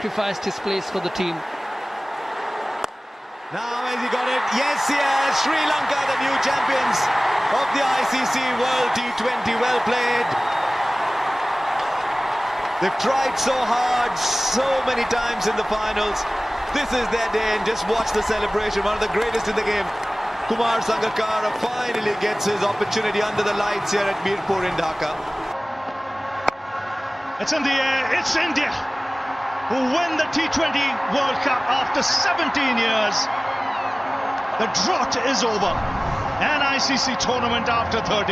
sacrificed his place for the team. Now has he got it? Yes, yes! Sri Lanka, the new champions of the ICC World T20. Well played. They've tried so hard, so many times in the finals. This is their day, and just watch the celebration. One of the greatest in the game. Kumar Sangakkara finally gets his opportunity under the lights here at Mirpur in Dhaka. It's in the air, it's India who win the T20 World Cup after 17 years. The drought is over. An ICC tournament after 13.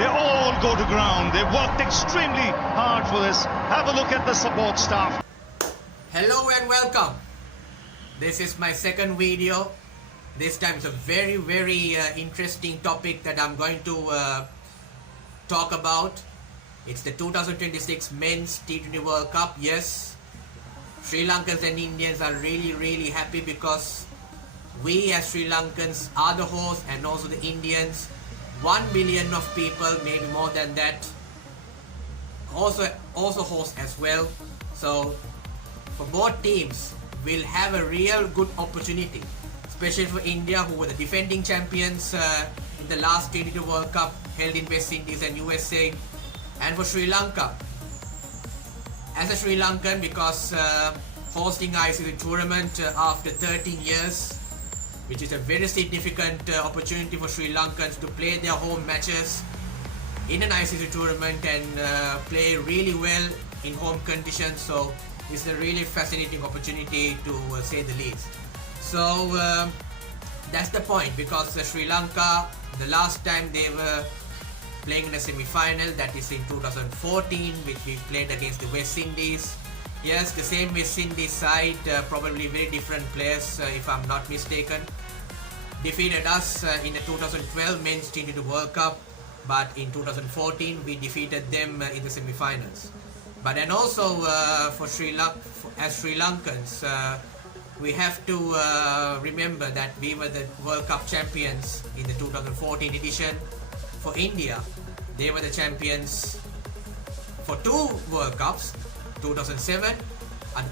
They all go to ground. They worked extremely hard for this. Have a look at the support staff. Hello and welcome. This is my second video. This time it's a very interesting topic that I'm going to talk about. It's the 2026 Men's T20 World Cup. Yes, Sri Lankans and Indians are really happy because we as Sri Lankans are the hosts, and also the Indians, 1 billion of people, maybe more than that, also host as well. So for both teams, we'll have a real good opportunity, especially for India, who were the defending champions in the last T20 World Cup held in West Indies and USA, and for Sri Lanka as a Sri Lankan, because hosting ICC tournament after 13 years, which is a very significant opportunity for Sri Lankans to play their home matches in an ICC tournament and play really well in home conditions. So it's a really fascinating opportunity to say the least. So that's the point, because Sri Lanka, the last time they were playing in a semi-final, that is in 2014, which we played against the West Indies. Yes, the same West Indies side, probably very different players, if I'm not mistaken, defeated us in the 2012 Men's T20 World Cup, but in 2014 we defeated them in the semi-finals. But and also for as Sri Lankans, we have to remember that we were the World Cup champions in the 2014 edition. For India, they were the champions for 2 World Cups, 2007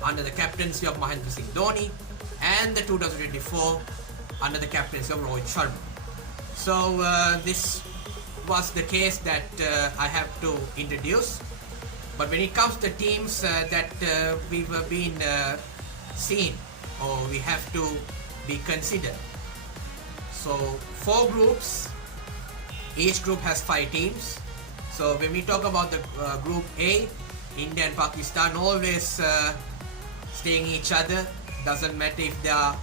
under the captaincy of Mahendra Singh Dhoni, and the 2024 under the captaincy of Rohit Sharma. So this was the case that I have to introduce. But when it comes to teams that we were being seen, or we have to be considered. So 4 groups. Each group has 5 teams. So when we talk about the group A, India and Pakistan always staying each other. Doesn't matter if they are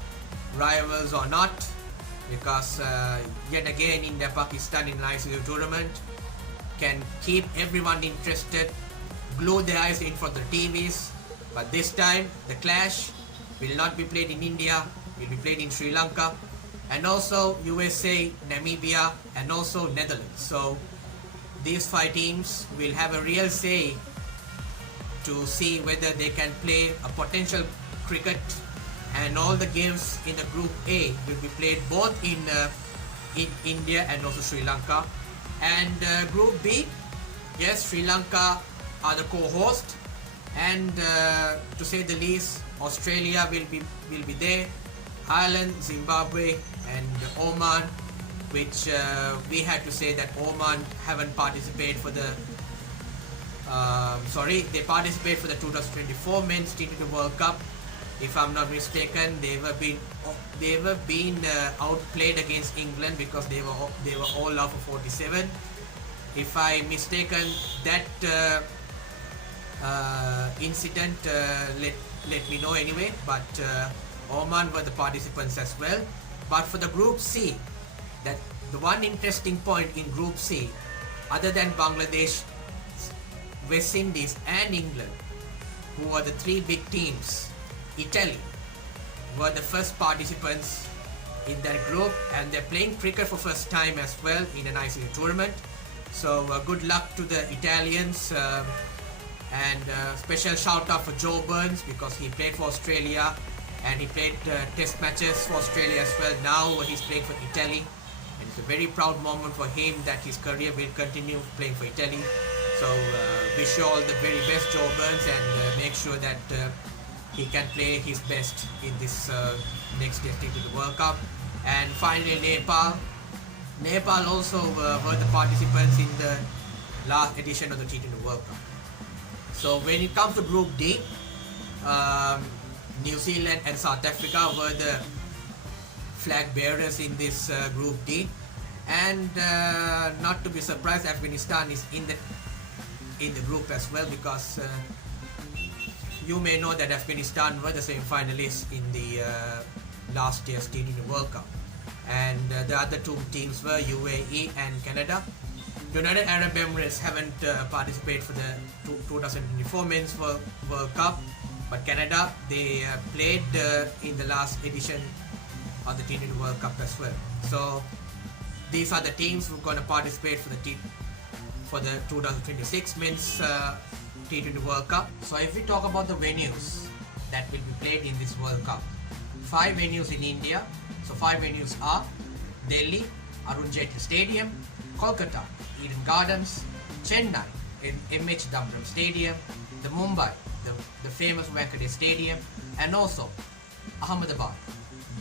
rivals or not, because yet again India Pakistan in an ICC tournament can keep everyone interested, glue their eyes in front of the TVs. But this time the clash will not be played in India, will be played in Sri Lanka, and also USA, Namibia, and also Netherlands. So these 5 teams will have a real say to see whether they can play a potential cricket, and all the games in the group A will be played both in India and also Sri Lanka. And group B, yes, Sri Lanka are the co-host, and to say the least, Australia will be there, Ireland, Zimbabwe, and Oman, which we had to say that Oman haven't participated for the they participate for the 2024 Men's T20 World Cup. If I'm not mistaken, they were being outplayed against England because they were all out for 47. If I'm mistaken, that incident, let me know anyway. But Oman were the participants as well. But for the Group C, that the one interesting point in Group C, other than Bangladesh, West Indies and England, who are the 3 big teams, Italy were the first participants in that group, and they're playing cricket for first time as well in an ICC tournament. So good luck to the Italians, and special shout out for Joe Burns, because he played for Australia and he played test matches for Australia as well. Now he's playing for Italy, and it's a very proud moment for him that his career will continue playing for Italy. So wish you all the very best, Joe Burns, and make sure that he can play his best in this next T20 World Cup. And finally, Nepal. Nepal also were the participants in the last edition of the T20 World Cup. So when it comes to Group D, New Zealand and South Africa were the flag bearers in this Group D, and not to be surprised, Afghanistan is in the group as well, because you may know that Afghanistan were the same finalists in the last year's T20 World Cup, and the other two teams were UAE and Canada. United Arab Emirates haven't participated for the 2024 Men's World Cup, but Canada, they played in the last edition of the T20 World Cup as well. So these are the teams who are going to participate for the 2026 Men's T20 World Cup. So if we talk about the venues that will be played in this World Cup, 5 venues in India. So 5 venues are Delhi, Arun Jaitley Stadium; Kolkata, Eden Gardens; Chennai, in MH Dambram Stadium; the Mumbai, the famous Wankhede Stadium; and also Ahmedabad,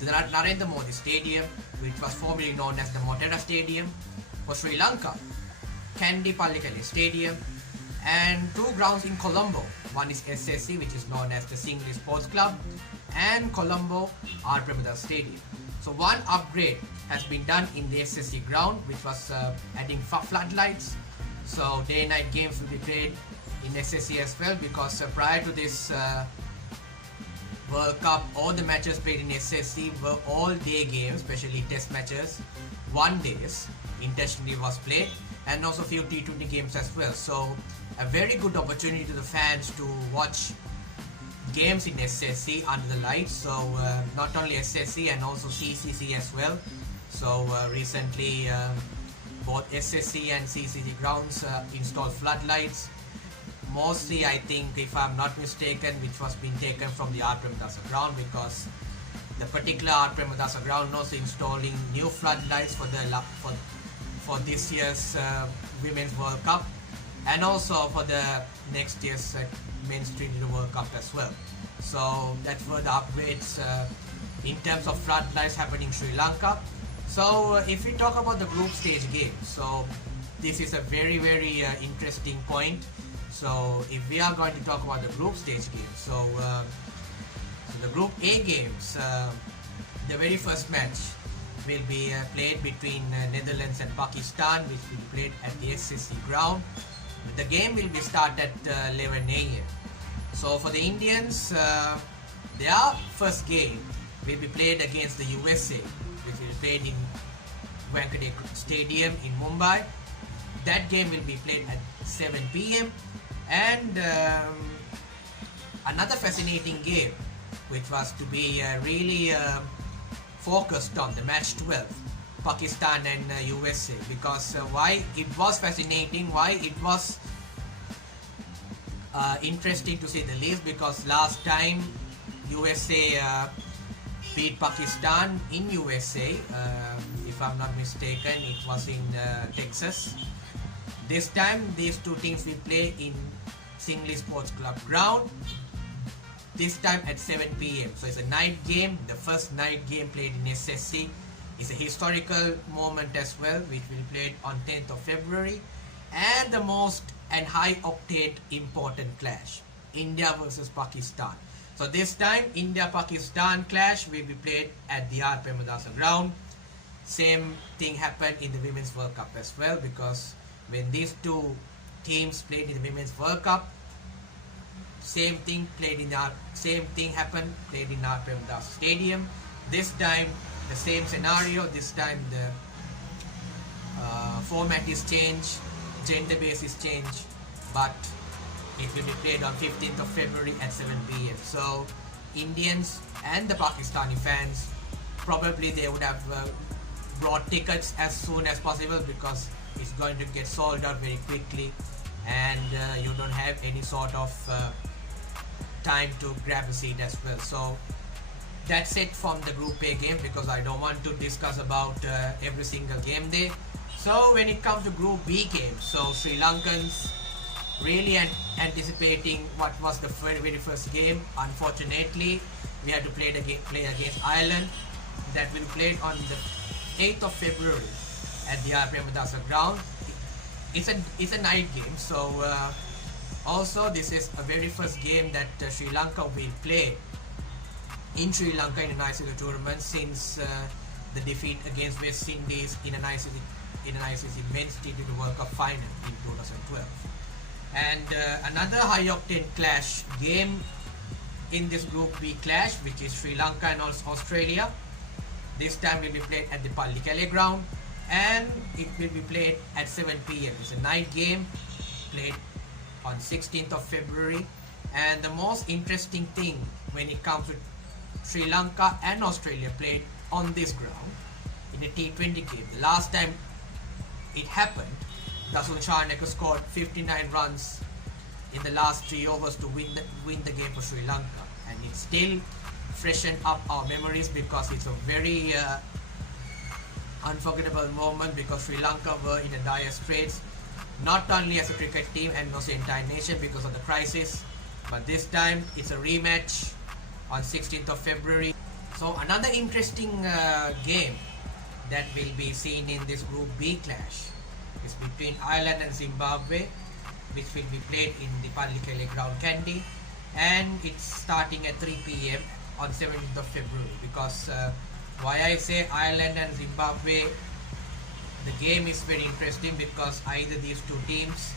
the Narendra Modi Stadium, which was formerly known as the Motera Stadium; for Sri Lanka, Kandy Pallekele Stadium; and 2 grounds in Colombo. One is SSC, which is known as the Singley Sports Club, and Colombo R. Premadasa Stadium. So one upgrade has been done in the SSC ground, which was adding floodlights. So day and night games will be played in SSC as well, because prior to this World Cup, all the matches played in SSC were all day games, especially test matches. 1 days internationally was played, and also few T20 games as well. So a very good opportunity to the fans to watch games in SSC under the lights. So not only SSC and also CCC as well. So recently both SSC and CCC grounds installed floodlights. Mostly, I think, if I'm not mistaken, which was being taken from the R. Premadasa ground, because the particular R. Premadasa ground also installing new floodlights for this year's Women's World Cup, and also for the next year's Men's T20 World Cup as well. So that's where the upgrades in terms of floodlights happening in Sri Lanka. So if we talk about the group stage game, so this is a very interesting point. So if we are going to talk about the group stage game, so the Group A games, the very first match will be played between Netherlands and Pakistan, which will be played at the SSC ground. The game will be started at 11 a.m. So for the Indians, their first game will be played against the USA, which will be played in Wankhede Stadium in Mumbai. That game will be played at 7 p.m. And another fascinating game, which was to be really focused on the match 12, Pakistan and USA, because why it was fascinating, why it was interesting to say the least, because last time USA beat Pakistan in USA, if I'm not mistaken, it was in Texas. This time these two teams will play in Singley Sports Club ground, this time at 7 p.m. So it's a night game, the first night game played in SSC. It's a historical moment as well, which will be played on 10th of February, and the most and high octane important clash, India versus Pakistan. So this time India-Pakistan clash will be played at the R. Premadasa ground. Same thing happened in the Women's World Cup as well, because when these two teams played in the Women's World Cup, same thing happened played in R. Premadasa Stadium. This time the same scenario. This time the format is changed, gender base is changed, but it will be played on 15th of February at 7 p.m. So Indians and the Pakistani fans, probably they would have brought tickets as soon as possible, because it's going to get sold out very quickly, and you don't have any sort of time to grab a seat as well. So that's it from the Group A game, because I don't want to discuss about every single game there. So when it comes to Group B games, so Sri Lankans really anticipating what was the very first game. Unfortunately, we had to play against Ireland. That will be played on the 8th of February at the R. Premadasa ground. It's a night game, so also this is a very first game that Sri Lanka will play in Sri Lanka in an ICC tournament since the defeat against West Indies in an ICC Men's T20 World Cup final in 2012. And another high octane clash game in this Group B clash, which is Sri Lanka and also Australia. This time will be played at the Pallikele ground, and it will be played at 7 p.m. It's a night game played on 16th of February. And the most interesting thing when it comes to Sri Lanka and Australia played on this ground in a T20 game. The last time it happened, Dasun Shanaka scored 59 runs in the last 3 overs to win the game for Sri Lanka, and it still freshened up our memories because it's a very unforgettable moment, because Sri Lanka were in a dire straits, not only as a cricket team and also the entire nation because of the crisis, but this time it's a rematch on 16th of February. So another interesting game that will be seen in this Group B clash is between Ireland and Zimbabwe, which will be played in the Pallikele ground, Kandy, and it's starting at 3 p.m. on 17th of February. Because why I say Ireland and Zimbabwe, the game is very interesting because either these two teams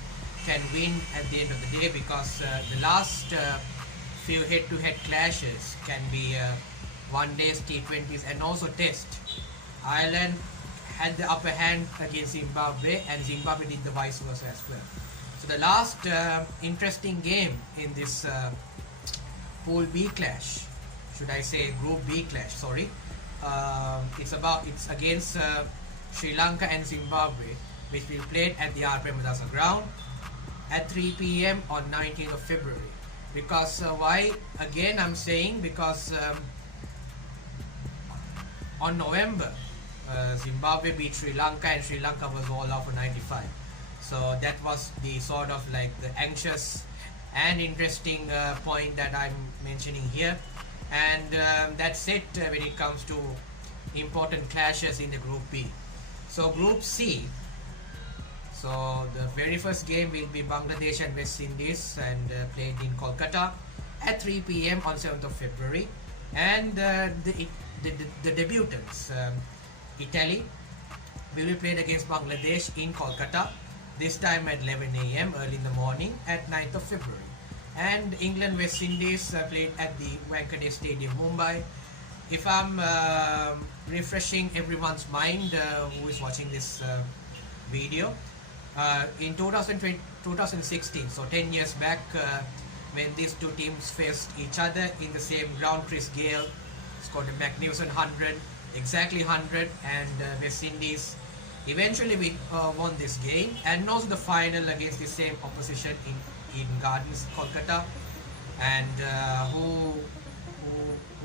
can win at the end of the day, because the last few head-to-head clashes can be one-days, T20s and also test. Ireland had the upper hand against Zimbabwe, and Zimbabwe did the vice versa as well. So the last interesting game in this Pool B clash, should I say Group B clash, sorry, it's against Sri Lanka and Zimbabwe, which will be played at the R. Premadasa ground at 3 p.m. on 19th of February. Because why again I'm saying, because on November Zimbabwe beat Sri Lanka and Sri Lanka was all out for 95. So that was the sort of like the anxious and interesting point that I'm mentioning here. And that's it when it comes to important clashes in the Group B. So Group C, so the very first game will be Bangladesh and West Indies, and played in Kolkata at 3 p.m. on 7th of February. And the debutants, Italy, will be played against Bangladesh in Kolkata, this time at 11 a.m. early in the morning at 9th of February. And England West Indies played at the Wankhede Stadium, Mumbai. If I'm refreshing everyone's mind who is watching this video, in 2016, so 10 years back, when these two teams faced each other in the same ground, Chris Gale scored a magnificent 100, exactly 100, and West Indies eventually won this game, and also the final against the same opposition in Eden Gardens, Kolkata. And who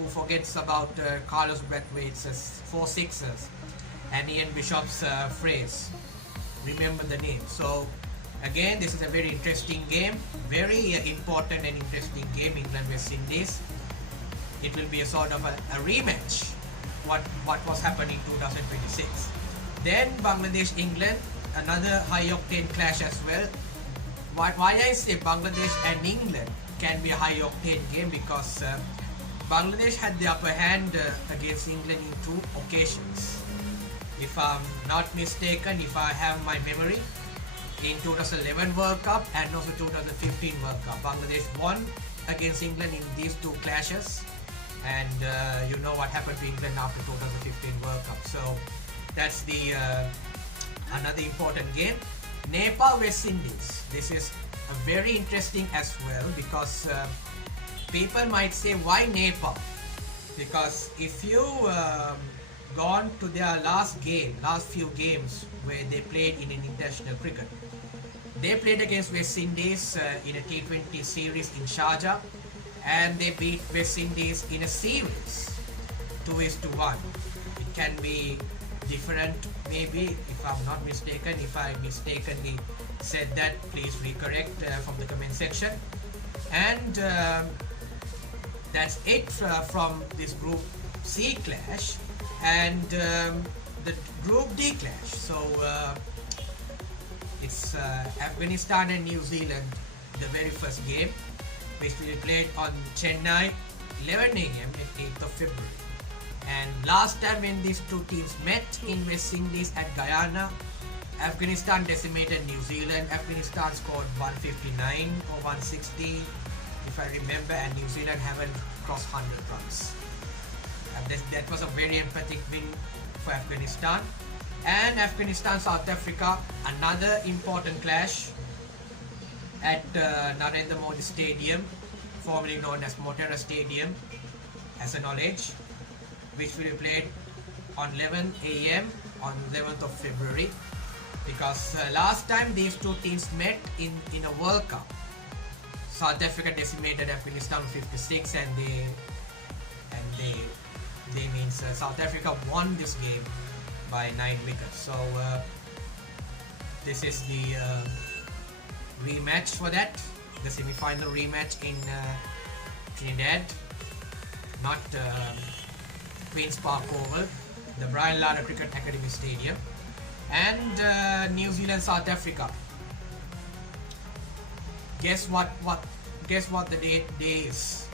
forgets about Carlos Brathwaite's 4 sixes and Ian Bishop's phrase, remember the name. So again, this is a very interesting game, very important and interesting game, England West Indies. It will be a sort of a rematch what was happening in 2026. Then Bangladesh England, another high octane clash as well. Why I say Bangladesh and England can be a high octane game, because Bangladesh had the upper hand against England in 2 occasions. If I'm not mistaken, if I have my memory, in 2011 World Cup and also 2015 World Cup, Bangladesh won against England in these 2 clashes. And you know what happened to England after 2015 World Cup. So that's the another important game. Nepal West Indies. This is a very interesting as well, because people might say, why Nepal? Because if you gone to their last few games where they played in an international cricket, they played against West Indies in a T20 series in Sharjah, and they beat West Indies in a series 2-1. It can be different maybe, if I'm not mistaken. If I mistakenly said that, please recorrect from the comment section. And that's it from this Group C clash. And the Group D clash, so it's Afghanistan and New Zealand, the very first game, which will be played on Chennai, 11 a.m. at 8th of February. And last time when these two teams met in West Indies at Guyana, Afghanistan decimated New Zealand. Afghanistan scored 159 or 160, if I remember, and New Zealand haven't crossed 100 runs. That was a very emphatic win for Afghanistan. And Afghanistan, South Africa, another important clash at Narendra Modi Stadium, formerly known as Motera Stadium, as a knowledge, which will be played on 11 a.m. on 11th of February. Because last time these two teams met in a World Cup, South Africa decimated Afghanistan 56, and they means South Africa won this game by 9 wickets. So this is the rematch for that, the semi-final rematch in Trinidad, not Queen's Park Oval, the Brian Lara Cricket Academy Stadium. And New Zealand, South Africa. Guess what the date is?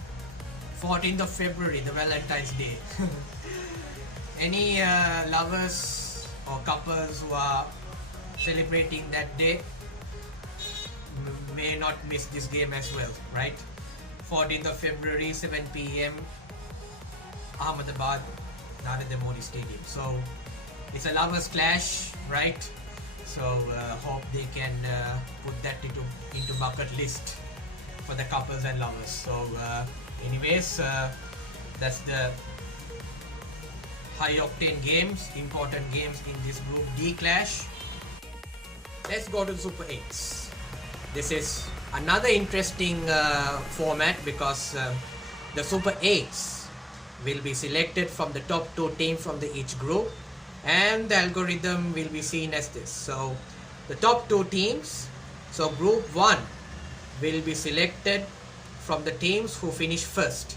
14th of February, the Valentine's Day. Any lovers or couples who are celebrating that day may not miss this game as well, right? 14th of February, 7 p.m. Ahmedabad, Narendra Modi Stadium. So it's a lovers clash, right? So hope they can put that into bucket list for the couples and lovers. So anyways, that's the high octane games, important games in this Group D clash. Let's go to the Super 8s. This is another interesting format, because the Super 8s will be selected from the top 2 teams from each group, and the algorithm will be seen as this. So the top 2 teams, so Group 1 will be selected from the teams who finish first.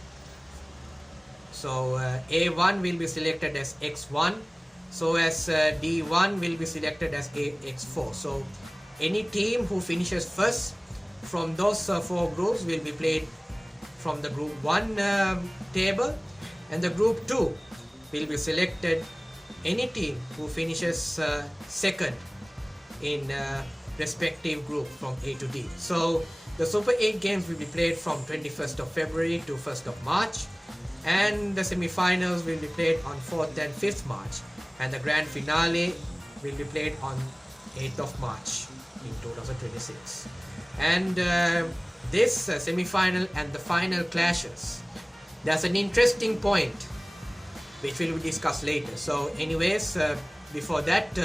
So A1 will be selected as X1, so as D1 will be selected as X4. So any team who finishes first from those 4 groups will be played from the Group 1 table, and the Group 2 will be selected any team who finishes second in respective group from A to D. So the Super 8 games will be played from 21st of February to 1st of March, and the semi-finals will be played on 4th and 5th March, and the grand finale will be played on 8th of March in 2026. And this semi-final and the final clashes, there's an interesting point which will be discussed later. So anyways, before that,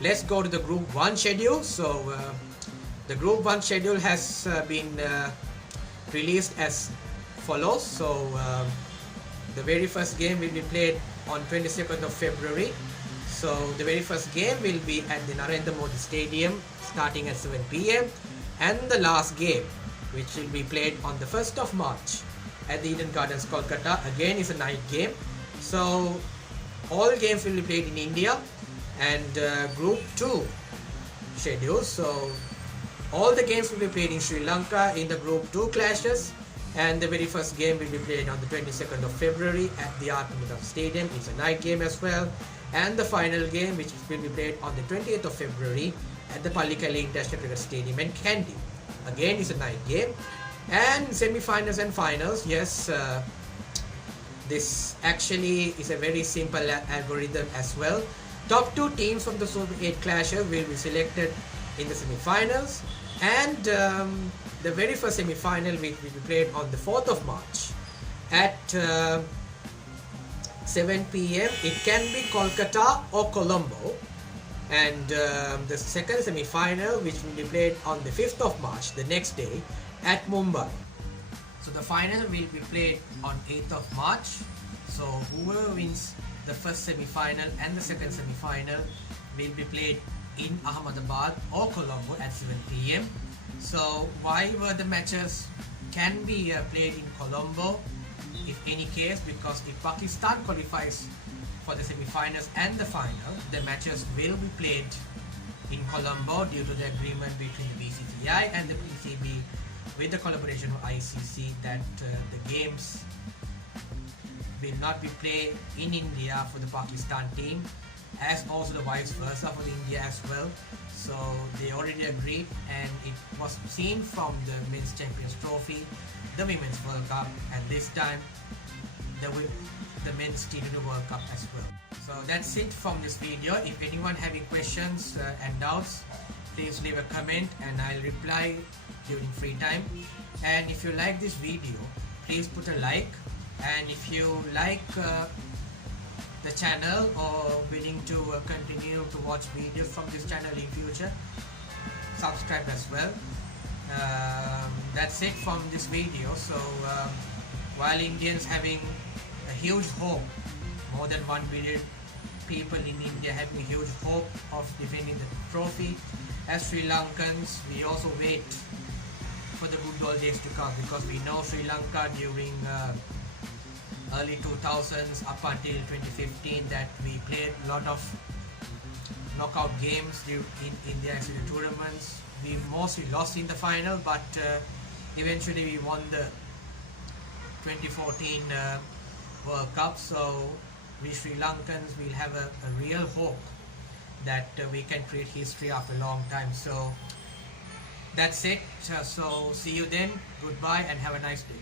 let's go to the Group 1 schedule. So the Group 1 schedule has been released as follows. So the very first game will be played on 22nd of February. So the very first game will be at the Narendra Modi Stadium starting at 7 p.m. and the last game, which will be played on the 1st of March at the Eden Gardens, Kolkata, again is a night game. So all games will be played in India. And Group 2 schedule, so all the games will be played in Sri Lanka in the Group 2 clashes, and the very first game will be played on the 22nd of February at the Ahmedabad Stadium. It's a night game as well. And the final game, which will be played on the 28th of February at the Pallikalle International Cricket Stadium in Kandy, again is a night game. And semi-finals and finals, yes, this actually is a very simple algorithm as well. Top 2 teams from the Super 8 clashes will be selected in the semi-finals, and the very first semi-final will be played on the 4th of March at 7 p.m. It can be Kolkata or Colombo, and the second semi-final, which will be played on the 5th of March, the next day, at Mumbai. So the final will be played on 8th of March. So whoever wins the first semi-final and the second semi-final will be played in Ahmedabad or Colombo at 7 p.m. So why the matches can be played in Colombo, if any case, because if Pakistan qualifies for the semi-finals and the final, the matches will be played in Colombo due to the agreement between the BCCI and the PCB with the collaboration of ICC that the games will not be played in India for the Pakistan team, as also the vice versa for India as well. So they already agreed, and it was seen from the Men's Champions Trophy, the Women's World Cup, and this time the Men's T20 World Cup as well. So that's it from this video. If anyone having questions and doubts, please leave a comment and I'll reply during free time. And if you like this video, please put a like, and if you like the channel or willing to continue to watch videos from this channel in future, subscribe as well. That's it from this video. So while Indians having a huge hope, more than 1 billion people in India having a huge hope of defending the trophy, as Sri Lankans we also wait for the good old days to come, because we know Sri Lanka during early 2000s up until 2015 that we played a lot of knockout games in the ICC tournaments. We mostly lost in the final, but eventually we won the 2014 World Cup. So we Sri Lankans will have a real hope that we can create history after a long time. So that's it. So see you then. Goodbye and have a nice day.